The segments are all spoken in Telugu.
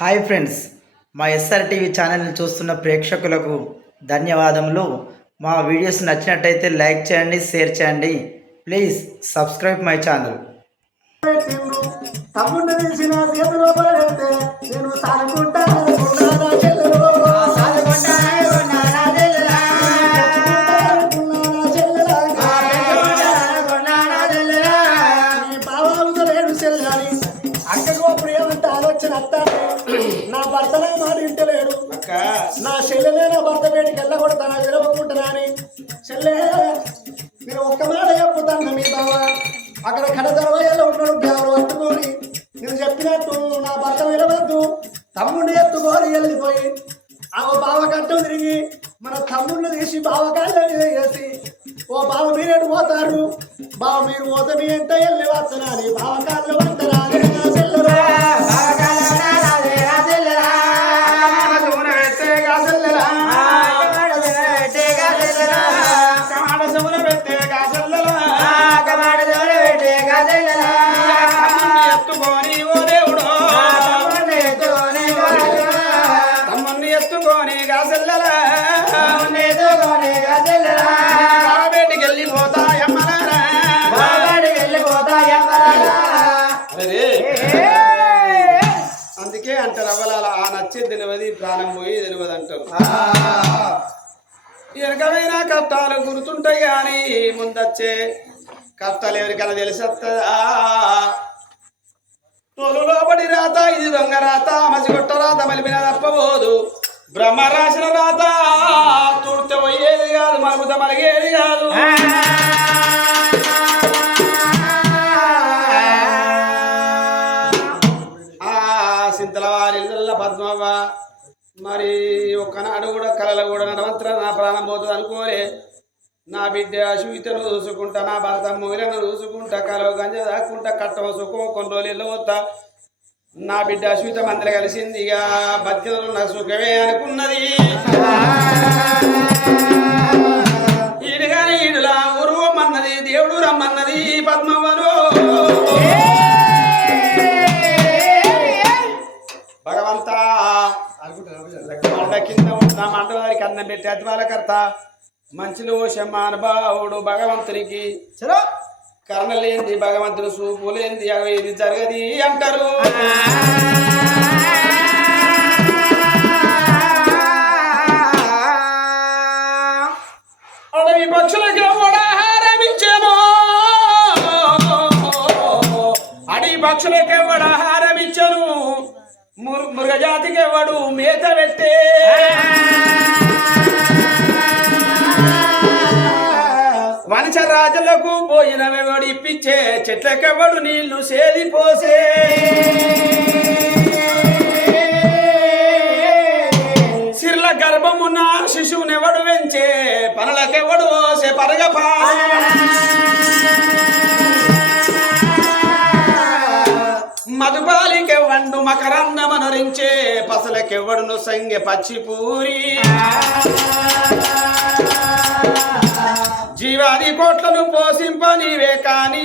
హాయ్ ఫ్రెండ్స్, మా ఎస్ఆర్ టీవీ ఛానల్ని చూస్తున్న ప్రేక్షకులకు ధన్యవాదములు. మా వీడియోస్ నచ్చినట్టయితే లైక్ చేయండి, షేర్ చేయండి. Please subscribe my channel. తమ్ముడిని తీసిన చేతిలో పడితే నేను సాగుకుంటాను. అక్కకు అప్పుడు ఏమంటే ఆలోచన వస్తాను. నా భర్తనే మాట ఇంటలేడు, నా చెల్లెలే నా భర్త పేటికి వెళ్ళకూడతాను విరవకుంటున్నా అని. చెల్లె మీరు ఒక్క మాట చెప్పుతాను. మీ బావ అక్కడ కడదరవయ్యలో ఉన్నాడు, బ్యాగులు పట్టుకొని నేను చెప్పినట్టు నా భర్త విరవద్దు, తమ్ముడిని ఎత్తుకొని వెళ్ళిపోయి ఆ బావ కట్టం తిరిగి మన తమ్ముడిని తీసి బావకాళ్ళు చేసి, ఓ బావ మీరేటు పోతారు, బావ మీరు పోతే మీ ఎంత వెళ్ళి వస్తున్నాను బావకాళ్ళు పడతారా అందుకే అంటారు అవలాల ఆ నచ్చే తెలియదు ప్రాణం పోయి తెలియదు అంటారు. వెనకమైన కష్టాలు గుర్తుంటాయి కానీ ముందొచ్చే కష్టాలు ఎవరికైనా తెలిసొస్తుందా? తోలు లోపడి రాత ఇది దొంగ రాత, మసిగొట్ట రాత మలిపిన తప్పబోదు, బ్రహ్మ రాసిన రాత తుడితే పోయేది కాదు, మరుగుత మలిగేది కాదు. సింతల వారిల్ల పద్మవ్వ మరి ఒక్కనాడు కూడా కళలు కూడా నడవంతరం నా ప్రాణం పోతుంది అనుకోలే. నా బిడ్డ అశువితను చూసుకుంటా, నా భర్త మూలను చూసుకుంటా, కలవ గంజ దాక్కుంటా, కట్టవ సుఖం కొన్ని రోజులు వెళ్ళవద్దా. నా బిడ్డ అశ్విత మందిర కలిసింది, ఇక బతికలు నాకు సుఖమే అనుకున్నది. ఈడు కానీ ఈడులా ఊరు రమ్మన్నది, దేవుడు రమ్మన్నది పద్మవ్వను. భగవంతా మంట కింద ఉన్న మంట వారికి అన్నం పెట్టి అతివాలకర్త మంచిలో శమానుభావుడు భగవంతునికి కర్ణ లేనిది, భగవంతుడు చూపు లేనిది ఇది జరగది అంటారు. అడవి పక్షులకి ఎవడాహారం ఇచ్చాను, అడవి పక్షులకి ఎవడాహారం ఇచ్చాను, మృగజాతికి ఎవడు మేత పెట్టే. వనచరాజులకు పోయినవెవడు ఇప్పించే, చెట్లకెవడు నీళ్లు సేదిపోసే. సిర్ల గర్భమున్న శిశువునెవడు వెంచే, పనులకెవడు ఓసే పరగపా. మధుపాలికెవ్వండు మకరందమనరించే, పసలకెవ్వడును సంగె పచ్చిపూరి. జీవాది కోట్లను పోషింప నీవే కాని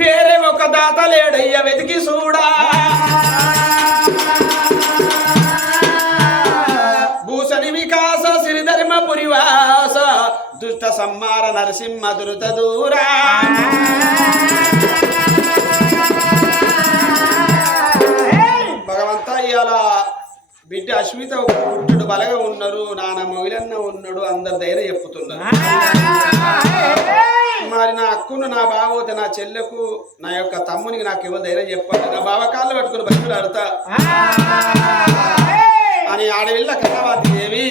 వేరే ఒక దాత లేడయ్య వెతికి చూడా. భూషణి వికాస శ్రీధర్మ పురివాస, దుష్ట సంహార నరసింహ దురుత దూరా. భగవంతా ఇవాళ బిడ్డ అశ్విత పుట్టుడు బలగా ఉన్నారు, నాన్న మొగిలన్న ఉన్నాడు, అందరి ధైర్యం చెప్పుతున్నారు. మరి నా అక్కును నా బావోతే నా చెల్లెకు నా యొక్క తమ్మునికి నాకు ఎవరు ధైర్యం చెప్పాలి. నా బావ కాళ్ళు పట్టుకుని బతుకులు ఆడతా అని ఆడవిల్ల కన్నవాతి దేవి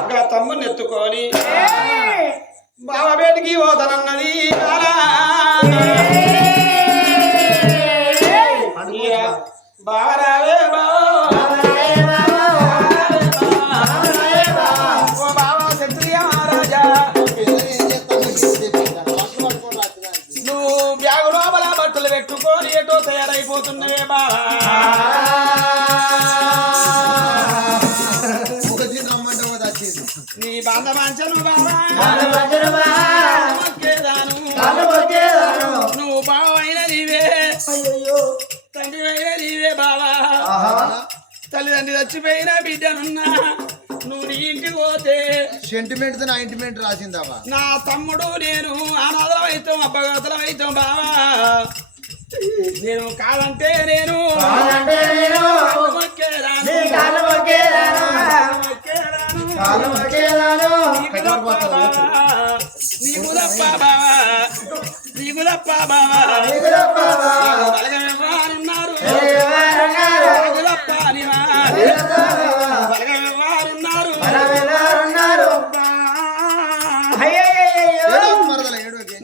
ఇంకా తమ్ముని ఎత్తుకొని బావ బేటికి పోతానన్నది. బావరావే నువ్వు బ్యాగు లోపల బట్టలు పెట్టుకొని ఎటో తయారైపోతున్నవే బావా. నీ బాంధవాంచను బావా, నువ్వు బావ అయిన నీవే, తండ్రి అయిన నీవే బావా. తల్లిదండ్రి చచ్చిపోయిన బిడ్డనున్నా నువ్వు నీ ఇంటికి పోతే సెంటిమెంట్ నా ఇంటిమెంట్ రాసిందావా నా తమ్ముడు నేను అనాథలం అవుతాం అబ్బగతలం అవుతాం బావా నేను కాదంటే నేను మొక్కేరాను. నీకు తప్ప బావా నీకు తప్ప బావా బలగమెవ్వారున్నారు నీకు తప్ప నివా బలగమెవ్వారున్నారు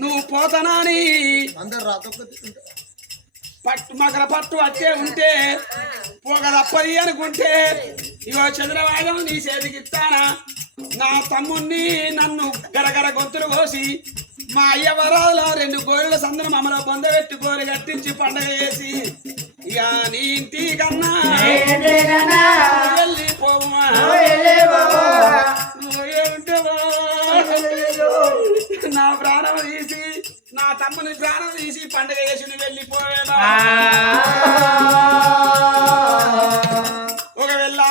నువ్వు పోతనాని అందరు రాతొక్క పట్టు మగల పట్టు అట్టే ఉంటే పోగ తప్పది అనుకుంటే ఇగో చంద్రవాదం నీ చేతికి ఇస్తానా నా తమ్ముణ్ణి నన్ను గరగర గొంతులు కోసి మా అయ్య వరాల 2 గోళ్ళ సందనం అమలో పొందబెట్టి గోలు కట్టించి పండగ చేసి ఇక నీ ఇంటి కన్నా వెళ్ళిపోవా నా ప్రాణం తీసి నా తమ్ముని ప్రాణం తీసి పండగ చేసి నువ్వు వెళ్ళిపోయేదా ఒకవేళ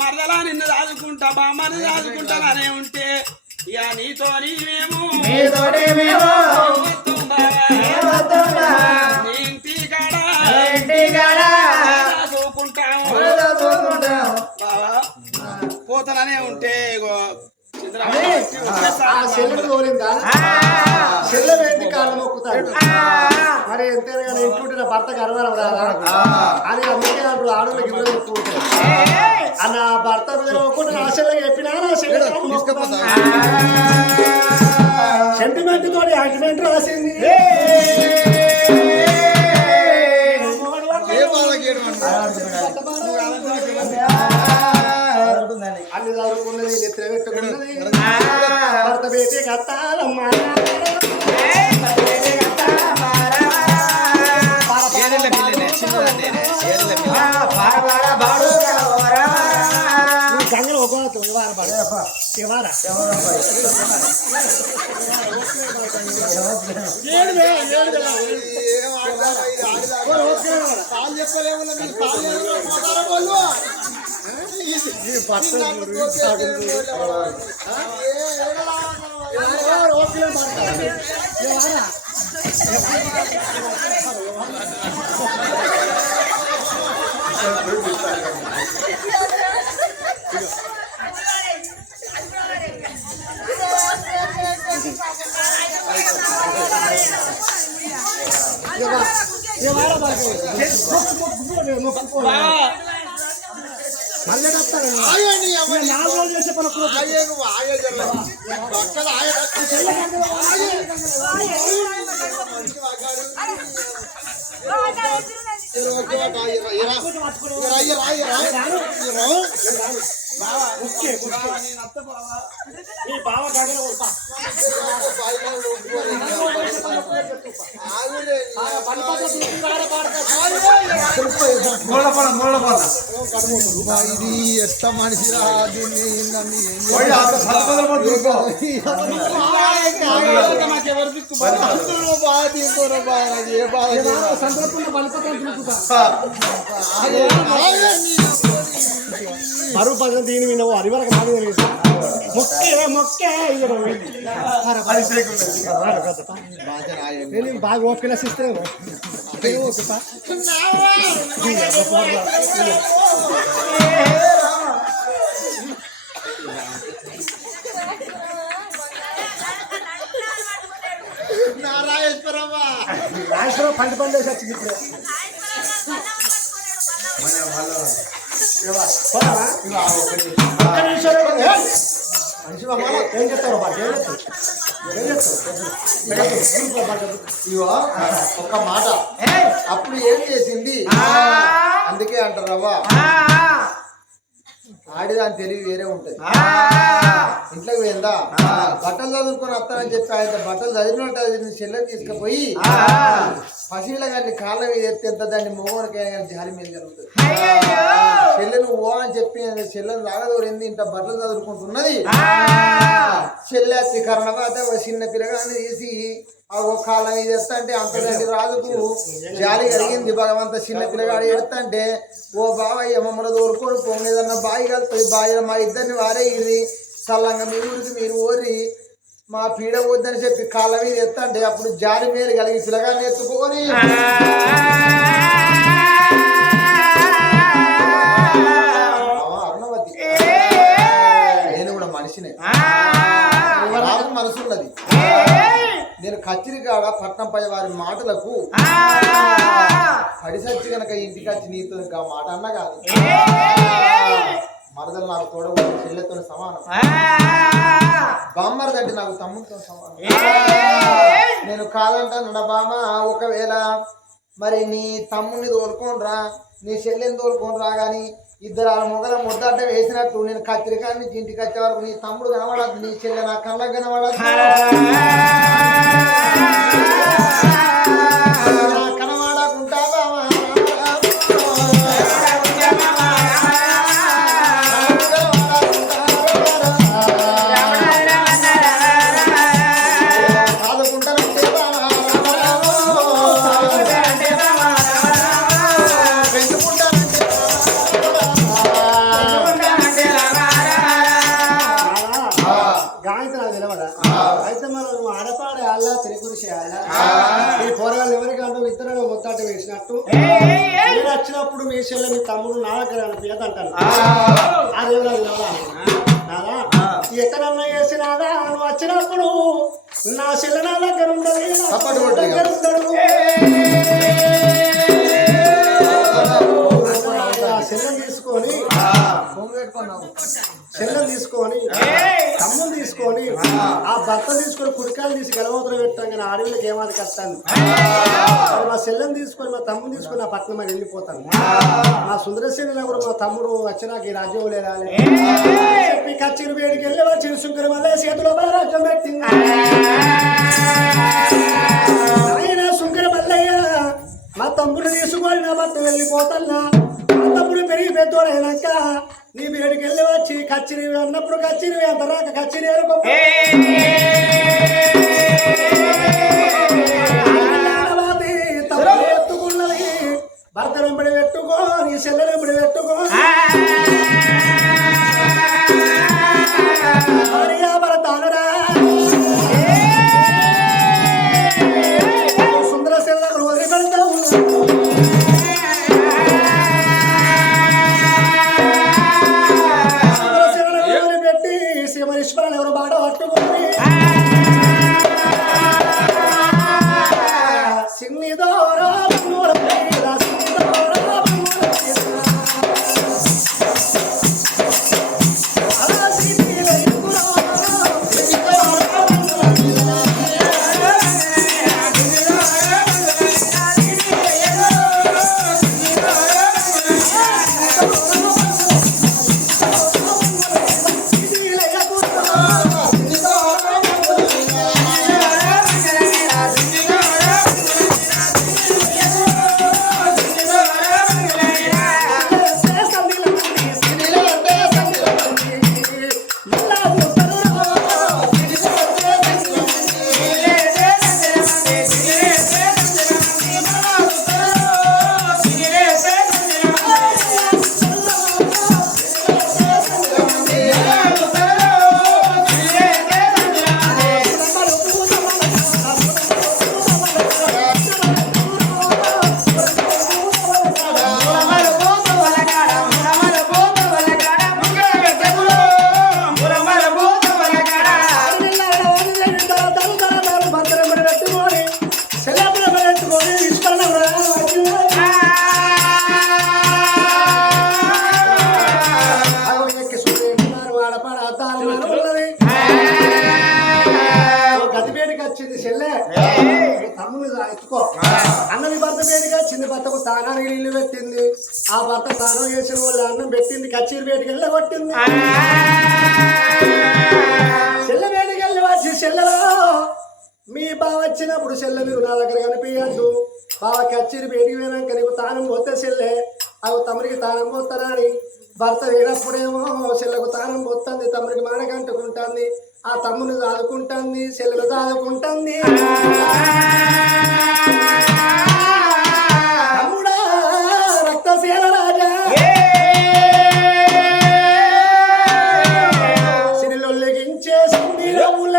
మరదలా నిన్ను దాచుకుంటా బామ్మని దాచుకుంటాననే ఉంటే ఇక నీతో మేము నీ ఇంటి కాడ దాచుకుంటాము బావా పోతననే ఉంటే ఇగో చెల్లెలు తోలిందా చెల్లెలు ఏంటి కాళ్ళు మొక్కుతాడు మరి ఎంతైనా కానీ ఇంట్లో నా భర్తకు అరవరం రాదా అని అందుకే అప్పుడు ఆడవాళ్ళకి ఇద్దరు చెప్పుకుంటారు అన్న భర్త మొక్కుకుంటే నా చెల్లెకి చెప్పినా నా చెల్లెలు సెంటిమెంట్ తోటి యాక్సిడెంట్ రాసింది అన్ని చదువుకున్నది నెత్తి పెట్టుకున్నది భర్త బేటీ కట్టాలమ్మా గంగలు ఒక మళ్ళీ వస్తారు 4 రోజులు చేసే పనులు ఇది ఎట్లా మనిషిరా మరుగు పదం దీని వినవు అది వరకు మాది మొక్కే నేను బాగా ఓపిక ఇస్తే రాజేశ్వరం పంట వేసి వచ్చింది ఇప్పుడు ఏం చెప్తారు ఇవో ఒక మాట అప్పుడు ఏం చేసింది అందుకే అంటారవ్వా ఆడిదాని తెలివి వేరే ఉంటది ఇంట్లోకి పోయిందా బట్టలు చదువుకొని వస్తానని చెప్పి ఆయన బట్టలు చదివినట్టు చెల్లెని తీసుకుపోయి పసిళ్ళ కానీ కాళ్ళ మీద ఎత్తే ఎంత దాన్ని మొగోనికైనా కానీ జాలి మీద జరుగుతుంది చెల్లెను ఓ అని చెప్పి చెల్లెను తాగదోరింది ఇంత బట్టలు చదువుకుంటున్నది చెల్లె అతి కరణవాత చిన్న పిల్లగాన్ని తీసి ఆ ఒక కాలం మీద ఎత్తా అంటే అంతదండి రాజుకు జాలి కలిగింది భగవంత చిన్న పిల్లగాడు ఎడతా అంటే ఓ బావయ్య మమ్మల్ని దోరుకొని పోనేదన్న బాయి కలుతుంది బాయి మా ఇద్దరిని వారే ఇది సల్లంగా మీ ఊరికి మీరు ఓరి మా పీడ వద్దని చెప్పి కాళ్ళ మీద ఎత్తా అంటే అప్పుడు జాలి మేలు కలిగి పిల్లగాన్ని ఎత్తుకొని అరుణవతి నేను కూడా మనిషినే నాకు మనసు ఉన్నది నేను కచ్చిరికాడ పట్నం పై వారి మాటలకు పడిసచ్చి కనుక ఇంటికి వచ్చి నీతో ఇంకా మాట అన్నా కాదు మరదలు నాకు తోడ చెల్లెతో సమానం బామ్మరదంటే నాకు తమ్ముడితో సమానం నేను కాదంటాను నా బామ్మ ఒకవేళ మరి నీ తమ్ముడిని తోలుకోనరా నీ చెల్లెని తోలుకోనరా కానీ ఇద్దరు ఆ మొగల ముద్దాట వేసినట్టు నేను కత్తిరికాడి నుంచి ఇంటికి వచ్చే వరకు నీ తమ్ముడు కనబడద్దు నీ చెల్లె నా కళ్ళకు కనబడద్దు కనబడకుంటా వేసినట్టు నేను వచ్చినప్పుడు మీ చెల్లె మీ తమ్ముడు నా దగ్గర అనిపించదంటాను నాదా ఎక్కడన్నా చేసినాదా నువ్వు వచ్చినప్పుడు నా చెల్లె నా దగ్గర ఉండదు దగ్గర ఉంటాడు చెల్లెని తీసుకొని తమ్ముని తీసుకొని ఆ భర్త తీసుకొని కుడికాయలు తీసి గెలవతలు పెట్టాం కానీ ఆడవిళ్ళకి ఏమాది కష్టాన్ని మా చెల్లెని తీసుకొని మా తమ్ముని తీసుకొని నా పట్నం మీద వెళ్ళిపోతాను మా సుందరసేన కూడా మా తమ్ముడు వచ్చినాక ఈ రాజ్యం లేదాలి చెప్పి కచ్చిరి వేడికి వెళ్ళి వచ్చి శుంకరి వల్ల చేతిలో రాజ్యం పెట్టింది ఆయన శుంకరి మల్లయ్య మా తమ్ముడు తీసుకొని నా భర్త వెళ్ళిపోతాన్నా తమ్ముడు పెరిగి పెద్దోడైనాక నీ వేడికి వెళ్ళి వచ్చి కచ్చిరి అన్నప్పుడు కచ్చిరి అంత రాక కచ్చిరి తమ్ముడు ఎత్తుకున్నది భర్త వెంబడి పెట్టుకో నీ చెల్లె వెంబడి పెట్టుకో భర్త అనరా సుందర సెల్లకు వదిలిపెడతావు ఈశ్వరాలు ఎవరు బాగా పట్టుకుంది సిన్ని దోరా అన్నది భర్త పేరుగా చిన్న భర్తకు తానానికి నీళ్లు పెట్టింది ఆ భర్త తానం చేసిన వాళ్ళు అన్నం పెట్టింది కచ్చీరు వేడికి వెళ్ళి కొట్టింది చెల్ల వేడికి వెళ్ళి వచ్చి చెల్లెలో మీ బావ వచ్చినప్పుడు చెల్లె మీరు నా దగ్గర కనిపించద్దు బావ కచ్చీరు వేడికి పోయినాక నీకు తానం పోతే చెల్లె అవి తమరికి తానం పోతానని భర్త వేడప్పుడేమో చెల్లకు తానం పోతుంది, తమరికి మాడగంటుకుంటుంది, ఆ తమ్ముని దాదుకుంటుంది, చెల్లెలు దాదుకుంటుంది. తమ్ముడా రక్తశీల రాజా సిరిలొల్లిగించేసింది రవుల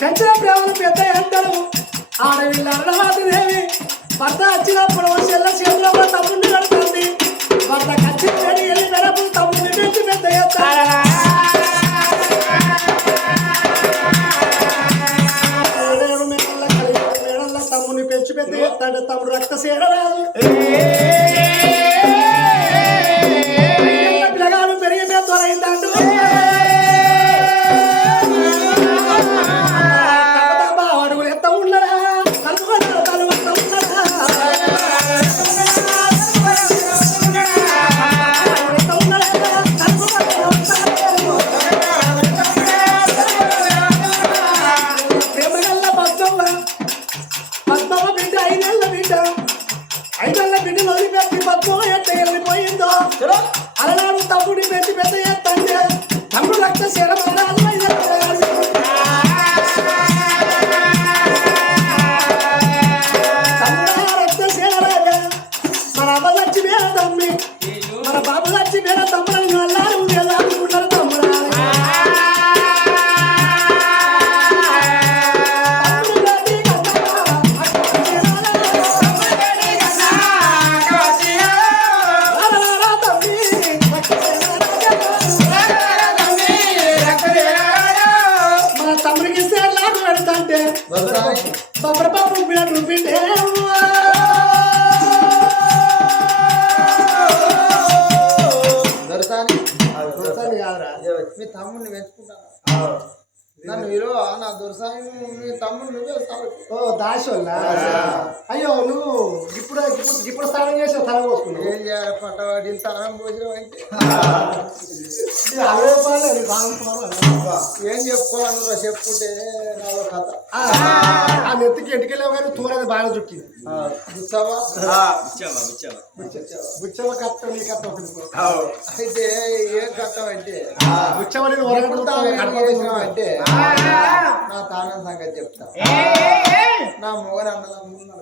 పెంచిన ప్రేమలు పెద్ద అంటారు. ఆడవిల్ల అన్నవాదిదేవి భర్త వచ్చినప్పుడు చెల్ల చేతిలో తమ్ముడిని కడుతుంది. భర్త కచ్చి పెడి వెళ్ళి మెరపు తమ్ముడిని పెంచి పెద్ద ఎత్తారు. మేడల్లో తమ్ముడిని పెంచి పెద్ద ఎత్తాడు. తమ్ముడు రక్త సేరరాదు. పిల్లగాడు పెరిగి పెద్దవారైందాడు. అలనాడు తమ్ముడి పెట్టి పెద్ద ఎత్తంటే తమ్ముడు రక్త శరమరాలు రక్త శరరాజా మన అమ్మ వచ్చి వేరే తమ్మి మన బాబు వచ్చి వేరే తమ్ముడు అల్లారు అనుకుంటారు తమ్ముడు బొబ్బరపాపు పిల్లలు పిండే మీ తమ్ముడిని పెంచుకుంటాను. నన్ను విలువ నా దుర్సాయి మీ తమ్ముడు నువ్వే సాగు. ఓ దాసోల్లా అయ్యో నువ్వు ఇప్పుడు ఇప్పుడు స్నానం చేసావు తల పోసుకున్నావు ఏం చేయాలి పట్టవాడి తానం భోజనం అంటే ఏం చెప్పుకోవాలి చెప్పుకుంటే నాలో కథ ఆ నెత్తికి ఎంటికెళ్ళావు కానీ తూరది బాగా చుట్టింది గుచ్చావా బుచ్చవ కట్ట నీ కట్ట అయితే ఏం కట్టం అంటే బుచ్చవ నేను అంటే నా తానం సంగతి చెప్తా నా మొగలు అన్నదమ్ములు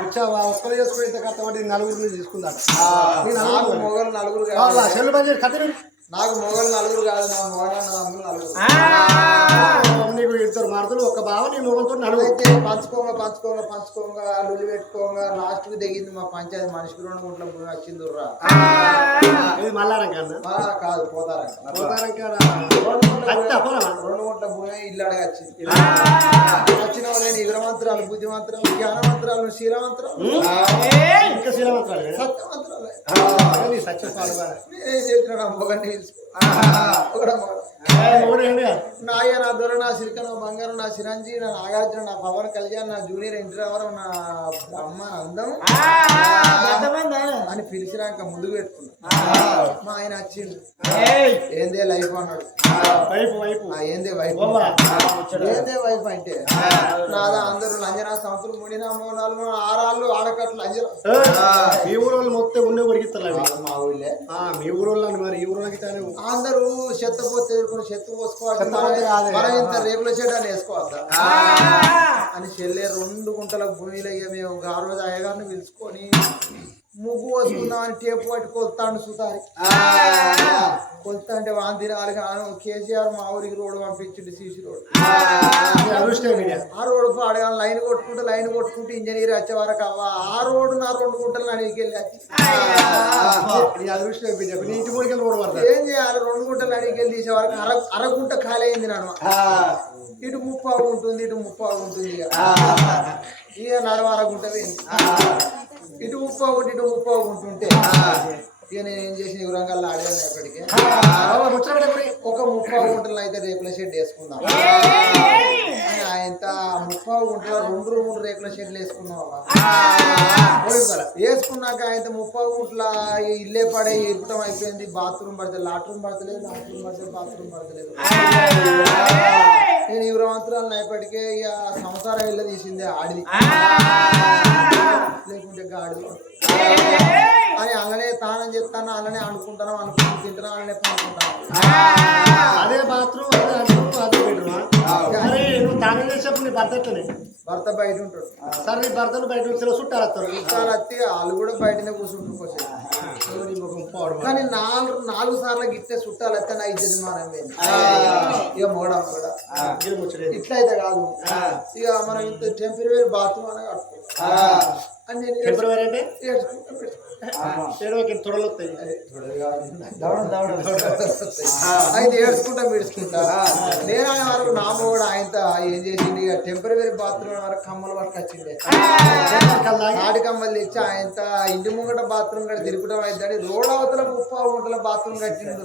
బుచ్చవ ఒక్కరు చేసుకుని కట్టబడి నలుగురిని తీసుకుందాడు నాకు మొగలు నలుగురు కాదు సెల్ బంద్ కట్ట నాకు మొగలు నలుగురు కాదు నా మొగలు అన్నదమ్ములు నలుగురు నీకు ఇద్దరు మరదలు ఒక బావ నీ మొగలతో నలుగురు అయితే పంచుకోగా లొల్లి పెట్టుకోగా లాస్ట్ కి దిగింది మా పంచాయతీ మనిషికి 2 గుంట్ల భూమి వచ్చింది రా ఇది మల్లారం కన్నా కాదు పోతారంట 2 గుంట్ల భూమి ఇల్లు అడగ వచ్చింది వచ్చిన వాళ్ళని ఇగ్రమంత్రాలు బుద్ధిమంత్రాలు జ్ఞానమంత్రాలు శీలమంత్రాలు ఇంకా శీలమంత్రాలు సత్యమంత్రాలు నేనేం చెప్పిన నా మొగన్ని నాయ నా దొర నా సిరిక నా బంగారం నా చిరంజీవి నా నాగార్జున నా పవన్ కళ్యాణ్ నా జూనియర్ ఎన్టీఆర్ నా అమ్మ అందం అని పిలిచినాక ముందుకు పెట్టుకున్నా మా ఆయన వచ్చిండు ఏందే లైఫ్ అన్నాడు ఏందే వైఫ్ ఏందే వైఫ్ అంటే నాదా అందరూ లంజనా సంవత్సరం ముడినా మోనాలు 6 ఆడకట్లు లంజనా మీ ఊరు వాళ్ళు మొత్తం ఉండే కొరికిస్తారు మా ఊళ్ళే మీ ఊరు వాళ్ళు మరి ఈ ఊరు అందరూ చెత్త పోతే ఎదుర్కొని చెత్త పోసుకోవాలి మనం ఇంత రేపుల చెడ్డాన్ని వేసుకోవద్దా అని చెల్లె 2 గుంటల భూమిలో ఇక మేము ఆ రోజు అయ్యగారిని పిలుచుకొని ముగ్గు పోసుకుందామని టేపు పట్టి కొలుతాడు సుతారి కొలుతా అంటే వాంతి రాను కేసీఆర్ మా ఊరికి రోడ్డు పంపించిండు సీసీ రోడ్ ఆ రోడ్డు పాడగా లైన్ కొట్టుకుంటే ఇంజనీర్ వచ్చే వరకు అవ్వ ఆ రోడ్డు నా 2 గుంటలు అడిగికి వెళ్ళి ఏం చేయాలి 2 గుంటలు అడిగికి వెళ్ళి తీసే వరకు అరగుంట ఖాళీ అయింది నన్ను ఇటు 30 ఉంటుంది ఇటు 30 ఉంటుంది ఇక నడవ అరగుంట పోయింది ఇటు 30 ఇటు 30 ఉంటుంటే ఇక నేను ఏం చేసిన యువరంగాల్లో ఆడేవాళ్ళని ఎప్పటికీ ఒక 30 గుంటలు అయితే రేకుల షెడ్ వేసుకుందాం ఆయన 30 గుంటల 2 రేకుల షెడ్లు వేసుకున్నాం వేసుకున్నాక ఆయన 30 గుంటల ఇల్లే పడే ఇరుకుతం అయిపోయింది బాత్రూమ్ పడితే లాట్రూమ్ పడతలేదు బాత్రూమ్ పడతలేదు నేను యువరాంతరాలను అయిపోయికే ఇక సంసారం ఇల్లు తీసింది ఆడిది లేకుంటే గాడి అని అలానే తానం చేస్తాను అలానే అనుకుంటాను తింటాను అలానే పనుకుంటాను అదే బాత్రూమ్ అదే బెడ్రూమా నువ్వు తానం చేసేప్పుడు నీ భర్త ఎట్లనే భర్త బయట ఉంటాడు సార్ నీ భర్తను బయట చుట్టాలు అత్తి వాళ్ళు కూడా బయటనే కూర్చుంటుకోవచ్చు కానీ 4 సార్లు గిట్టే చుట్టాలు వస్తే నా యజమానం ఇక మోడం కూడా ఇట్లయితే కాదు ఇక మనం ఇంత టెంపరీ బాత్రూమ్ అనే టెంపరీ అంటే తొడలు వస్తాయి అయితే ఏడ్చుకుంటా మిడుచుకుంటా నేను ఆయన వరకు నామ కూడా ఆయనతో ఏం చేసింది ఇక టెంపరీ బాత్రూమ్ వరకు కమ్మల వరకు వచ్చింది నాటి కమ్మలు తెచ్చి ఆయనతో ఇంటి ముంగట బాత్రూమ్ కట్టి తిరుగుతాం అవుతుంది రోడ్ అవతల 30 గుంటల బాత్రూమ్ కట్టిండు